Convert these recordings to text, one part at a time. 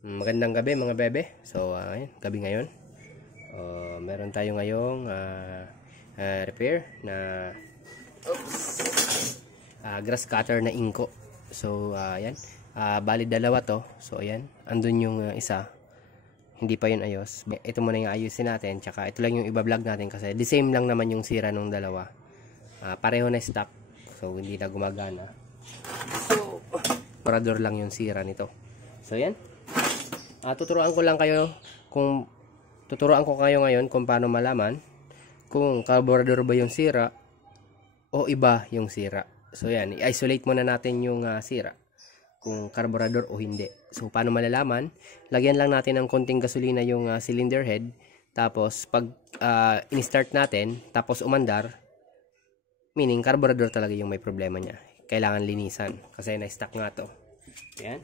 Magandang gabi mga bebe. So, ayun, gabi ngayon. Meron tayo ngayong repair na grass cutter na inko. So, ayan. Bali dalawa to. So, ayan. Andun yung isa. Hindi pa yun ayos. Ito muna yung ayusin natin. Tsaka ito lang yung iba-vlog natin kasi the same lang naman yung sira nung dalawa. Pareho na stock. So, hindi na gumagana. So, parador lang yung sira nito. So, ayan. Tuturuan ko kayo ngayon kung paano malaman kung carburetor ba yung sira o iba yung sira. So yan, i-isolate muna natin yung sira kung carburetor o hindi. So paano malalaman? Lagyan lang natin ng konting gasolina yung cylinder head, tapos pag in-start natin tapos umandar, meaning carburetor talaga yung may problema niya. Kailangan linisan kasi na-stuck nga to. Yan.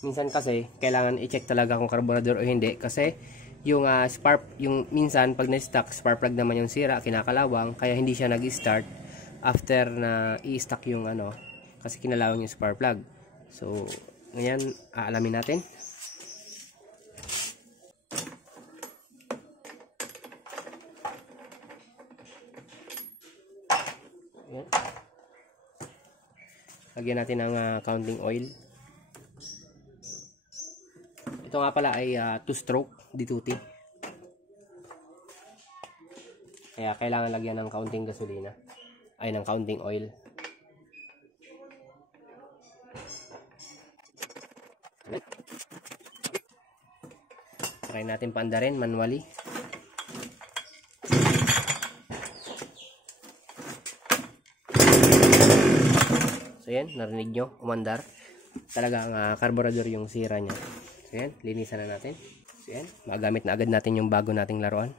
Minsan kasi kailangan i-check talaga kung carburetor o hindi kasi yung spark, yung minsan pag na-stuck, spark plug naman yung sira, kinakalawang, kaya hindi siya nag-start after na i-stuck yung kasi kinalawang yung spark plug. So ngayon aalamin natin. Ayan. Lagyan natin ng counting oil. Ito nga pala ay 2-stroke D2T. Kaya kailangan lagyan ng kaunting gasolina. Ay, ng kaunting oil. Try natin paandarin manually. So yan, narinig nyo, umandar. Talagang carburetor yung sira niya. So yan, linisan na natin. So yan, magamit na agad natin yung bago nating laruan.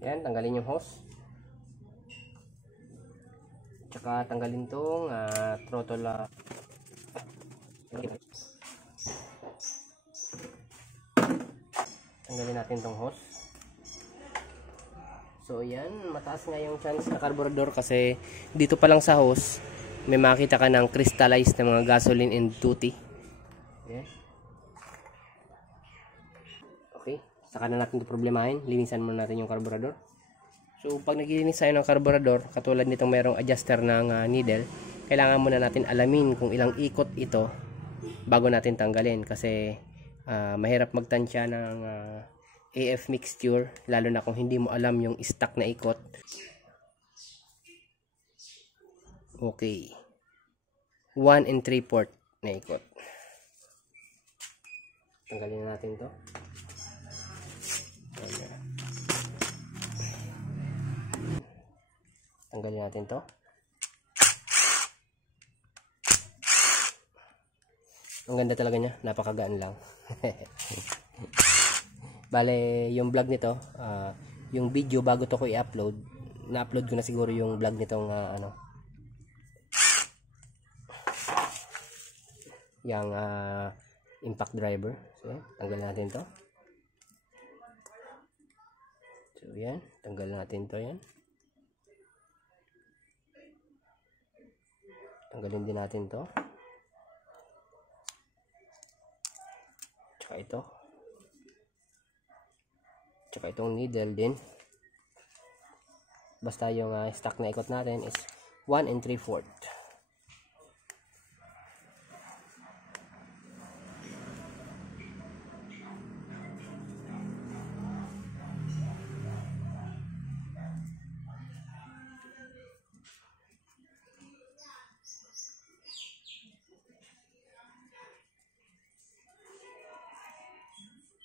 Yan, tanggalin yung hose. Tsaka tanggalin tong throttle. Tanggalin natin tong hose. So yan, mataas nga yung chance na carburetor kasi dito pa lang sa hose may makita ka ng crystallized na mga gasoline and tutti. Yan. Okay, saka na natin ito problemahin. Linisan muna natin yung carburetor. So pag naglilinis tayo ng carburetor, katulad nitong mayroong adjuster ng needle, kailangan muna natin alamin kung ilang ikot ito bago natin tanggalin kasi mahirap magtansya ng AF mixture, lalo na kung hindi mo alam yung stock na ikot. Okay, 1 3/4 na ikot. Tanggalin na natin to. Tanggalin natin to. Ang ganda talaga niya, napakagaan lang. Bale, yung vlog nito, yung video bago to ko i-upload, na-upload ko na siguro yung vlog nitong yung impact driver. So, tanggalin natin to. So, yan, tanggalin natin to, yan. Tanggalin din natin to. Tsaka ito. Tsaka itong needle din. Basta yung stock na ikot natin is 1 3/4.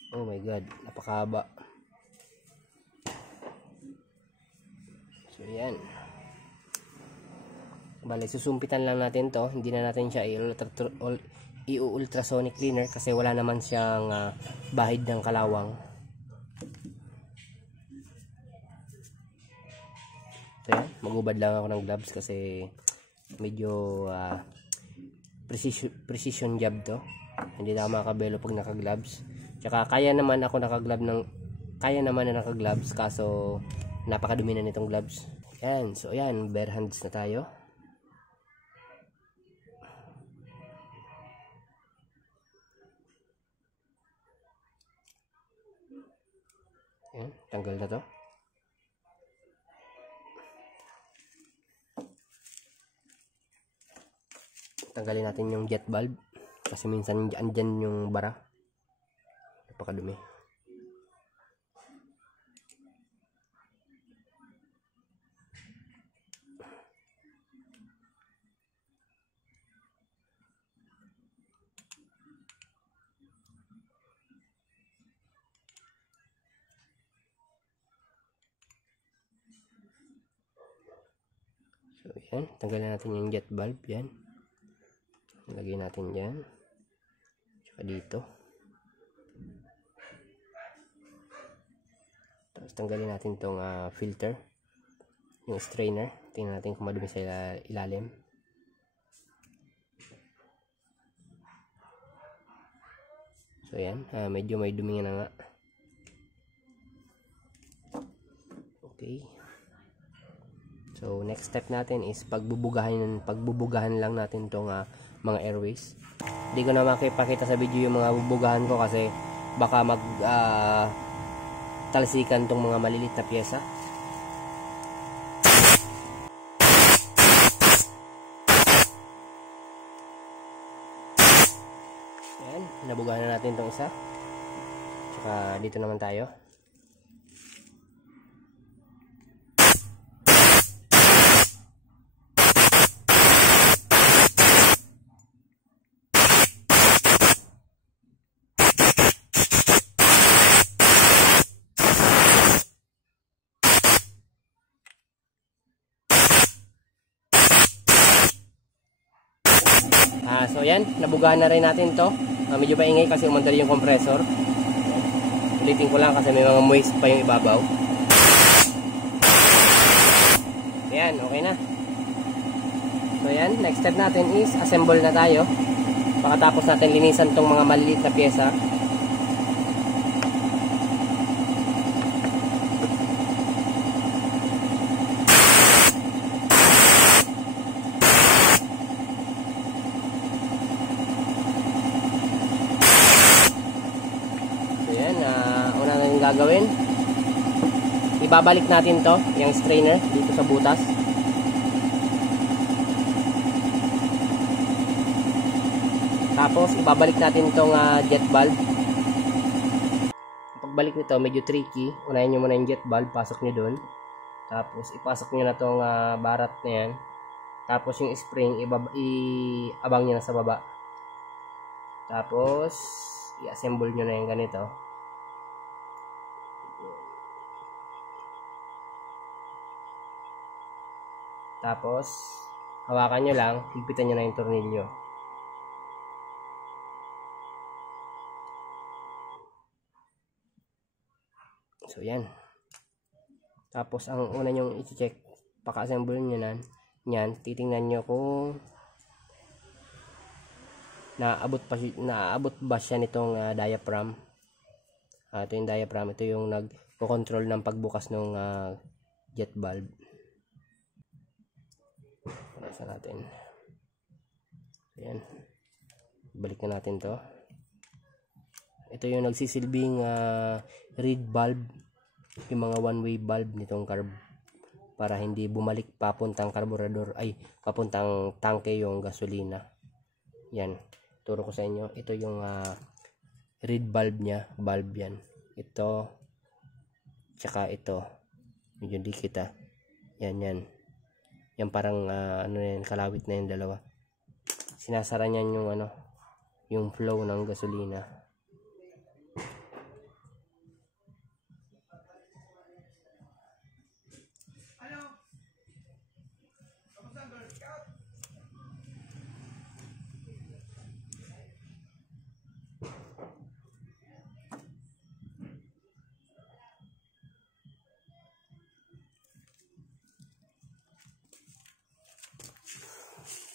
Oh my god, napakahaba. So yan. Bale, susumpitan lang natin to. Hindi na natin siya i-ultrasonic cleaner kasi wala naman siyang bahid ng kalawang. magubad lang ako ng gloves kasi medyo precision job to. Hindi na ako makakabelo pag naka-gloves. Tsaka kaya naman na naka-gloves kaso napakadumi na nitong gloves. Yan, so yan, bare hands na tayo. Yan, tanggal na to. Tanggalin natin yung jet valve kasi minsan andyan yung bara. Napakadumi. So yan, tanggalin natin yung jet valve. Yan, lagay natin dyan, tsaka dito. Tapos tanggalin natin itong filter, yung strainer. Tingnan natin kung madumi sa ilalim. So yan, medyo may dumi na nga. Okay. So next step natin is pagbubugahan lang natin itong mga airways. Hindi ko na makipakita sa video yung mga bubugahan ko kasi baka talsikan tong mga malilit na pyesa. Ayan, nabugahan na natin itong isa. Tsaka dito naman tayo. So yan, nabugahan na rin natin to. Medyo paingay kasi umandali yung compressor. Ulitin ko lang kasi may mga moist pa yung ibabaw. Ayan, okay na. So yan, next step natin is assemble na tayo. Pagkatapos natin linisan tong mga maliliit na pyesa. Gagawin, ibabalik natin to, yung strainer dito sa butas. Tapos ibabalik natin tong jet valve. Pagbalik nito medyo tricky. Unahin nyo muna yung jet valve, pasok nyo dun, tapos ipasok nyo na tong barat na yan, tapos yung spring iabang nyo na sa baba, tapos i-assemble nyo na yung ganito. Tapos hawakan nyo lang, higpitan nyo na yung tornilyo. So yan. Tapos ang una nyong i-check, paka-assemble nyo na yan, titingnan nyo kung naabot ba siya nitong diaphragm. Ito yung diaphragm, ito yung nag-control ng pagbukas ng jet valve. Sa natin. Ayan. Balik na natin to. Ito yung nagsisilbing reed valve, yung mga one-way valve nitong carb, para hindi bumalik papuntang karburador, ay papuntang tangke yung gasolina. Yan. Turo ko sa inyo. Ito yung reed valve niya. Valve yan. Ito. Tsaka ito. Medyo dikit Yan, yan. Yan parang ano yan, kalawit na yung dalawa. Sinasara niyan yung yung flow ng gasolina.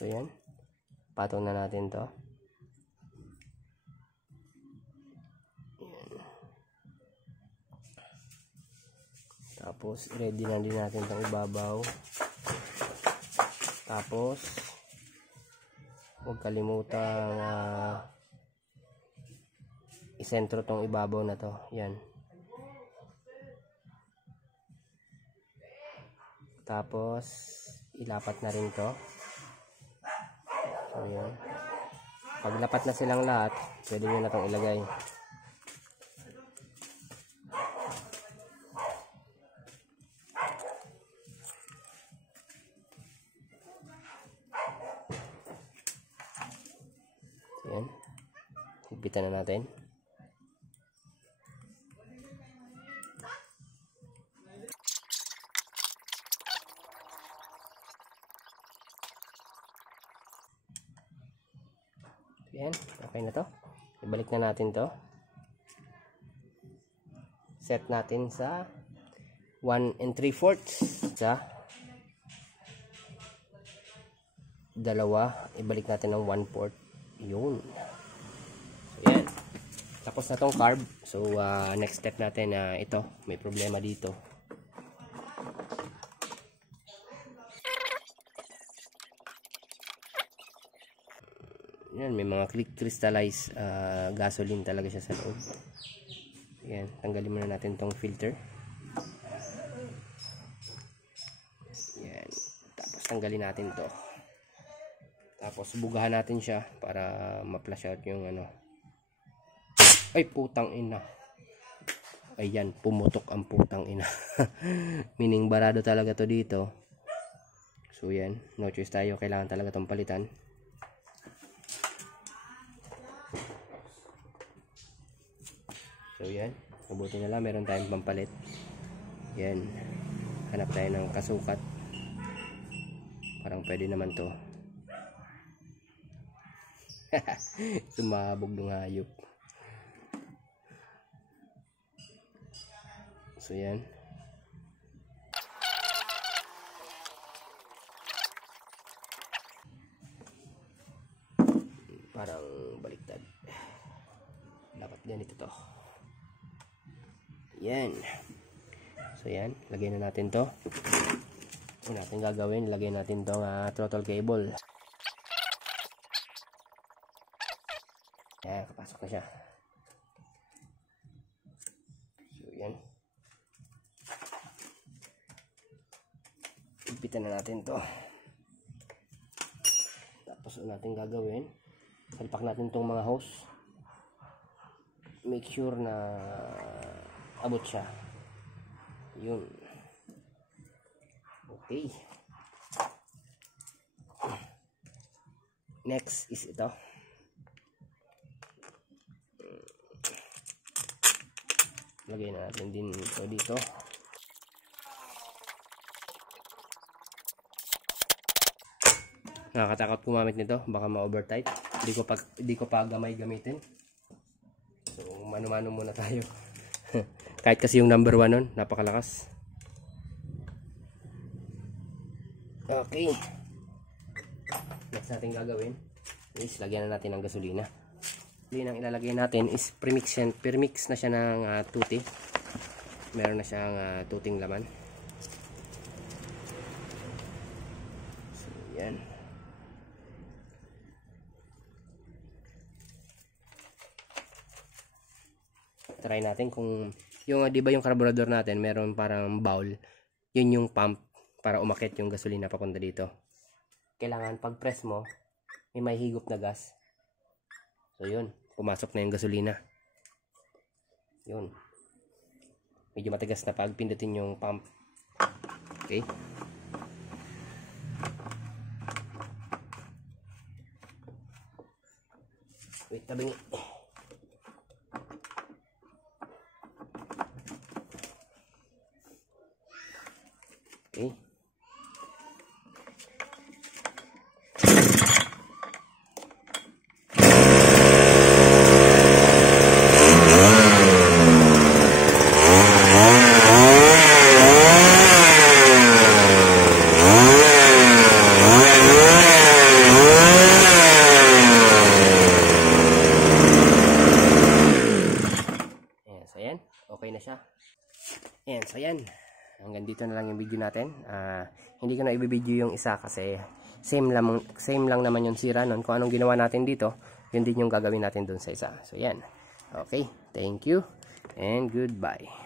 So yan, patong na natin to. Yan. Tapos ready na din natin itong ibabaw. Tapos huwag kalimutang isentro tong ibabaw na to. Yan. Tapos ilapat na rin to. So yan. Pag lapat na silang lahat, pwede nyo na itong ilagay. So yan. Higpitan na natin. Yan, okay na to. Ibalik na natin to. Set natin sa 1 3/4 sa dalawa. Ibalik natin ng 1/4. Yun. So yan. Tapos na tong carb. So next step natin ito, may problema dito. Yan, may mga crystallized gasoline talaga siya sa loob. Yan, tanggalin muna natin tong filter. Yan, tapos tanggalin natin to. Tapos bugahan natin siya para ma-flush out yung ano. Ay, putang ina. Ayan, pumutok ang putang ina. Meaning barado talaga to dito. So yan, no choice tayo, kailangan talaga tong palitan. So yan, mabuti na lang meron tayong pampalit. Yan, hanap tayo ng kasukat. Parang pwede naman to. Sumabog ng hayop. So yan. Parang baliktad. Dapat ganito to. Yan. So yan, lagay na natin to. Ano natin gagawin? Lagay natin tong throttle cable. Yan, kapasok na siya. So yan. Ipitan na natin to. Tapos ano natin gagawin? Salpak natin tong mga hose. Make sure na abot siya. Yun. Okay. Next is ito. Lagay na natin din ito dito. Nakakatakot gumamit nito, baka ma-overtight. Hindi ko pa gamay gamitin. So, mano-mano muna tayo. Kahit kasi yung number 1 nun, napakalakas. Okay. Next natin gagawin is lagyan na natin ng gasolina. Yun ang ilalagay natin is premix na siya ng tuti. Meron na siyang tuting laman. So, yan. Try natin kung yung, di ba yung carburetor natin meron parang bowl, yun yung pump para umakit yung gasolina papunta dito. Kailangan pag press mo may higop na gas. So yun, pumasok na yung gasolina. Yun, medyo matigas na pag pindutin yung pump. Okay, wait, tabingi. Okay. So yan, hanggang dito na lang yung video natin. Hindi ko na i-video yung isa kasi same lang naman yung sira nun. Kung anong ginawa natin dito, yun din yung gagawin natin dun sa isa. So yan, okay, thank you and goodbye.